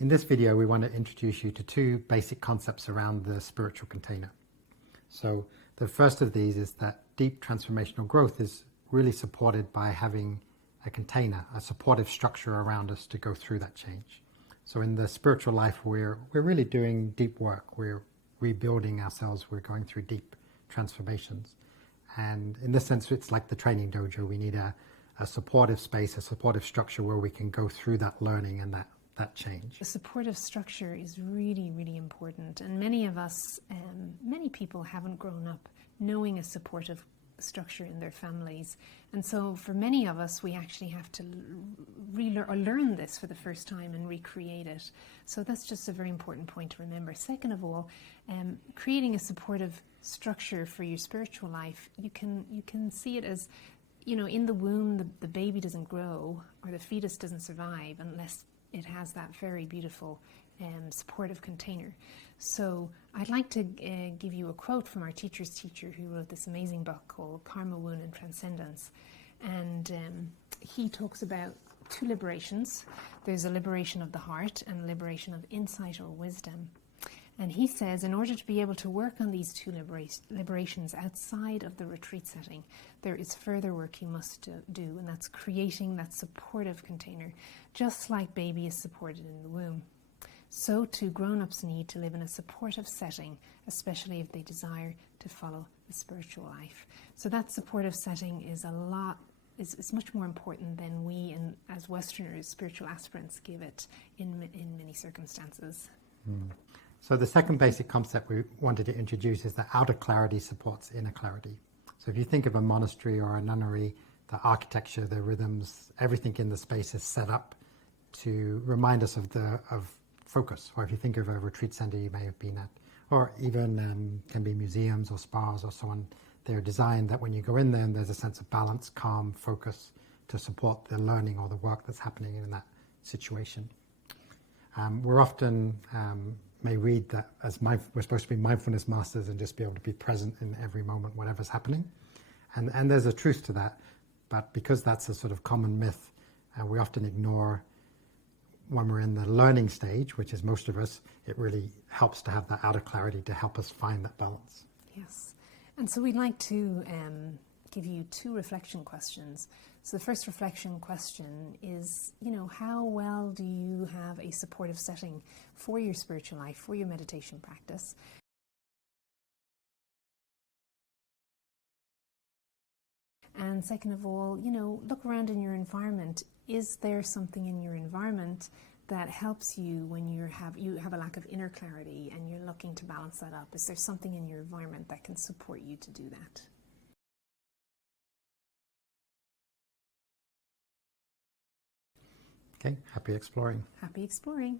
In this video, we want to introduce you to two basic concepts around the spiritual container. So the first of these is that deep transformational growth is really supported by having a container, a supportive structure around us to go through that change. So in the spiritual life, we're really doing deep work. We're rebuilding ourselves. We're going through deep transformations. And in this sense, it's like the training dojo. We need a supportive space, a supportive structure where we can go through that learning and that change. The supportive structure is really, really important. And many of us, many people haven't grown up knowing a supportive structure in their families. And so for many of us, we actually have to learn this for the first time and recreate it. So that's just a very important point to remember. Second of all, creating a supportive structure for your spiritual life, you can see it as, you know, in the womb, the baby doesn't grow or the fetus doesn't survive unless it has that very beautiful supportive container. So I'd like to give you a quote from our teacher's teacher who wrote this amazing book called Karma, Wound and Transcendence. And he talks about two liberations. There's a liberation of the heart and a liberation of insight or wisdom. And he says, in order to be able to work on these two liberations outside of the retreat setting, there is further work you must do, and that's creating that supportive container, just like baby is supported in the womb. So too, grown-ups need to live in a supportive setting, especially if they desire to follow the spiritual life. So that supportive setting is is much more important than we, as Westerners, spiritual aspirants, give it in many circumstances. So the second basic concept we wanted to introduce is that outer clarity supports inner clarity. So if you think of a monastery or a nunnery, the architecture, the rhythms, everything in the space is set up to remind us of focus. Or if you think of a retreat center you may have been at, or even can be museums or spas or so on, they're designed that when you go in there, there's a sense of balance, calm, focus to support the learning or the work that's happening in that situation. We're often may read that as we're supposed to be mindfulness masters and just be able to be present in every moment, whatever's happening. And there's a truth to that, but because that's a sort of common myth, we often ignore when we're in the learning stage, which is most of us, it really helps to have that outer clarity to help us find that balance. Yes. And so we'd like to give you two reflection questions. So the first reflection question is, you know, how well do you have a supportive setting for your spiritual life, for your meditation practice? And second of all, you know, look around in your environment. Is there something in your environment that helps you when you have a lack of inner clarity and you're looking to balance that up? Is there something in your environment that can support you to do that? Okay, happy exploring. Happy exploring.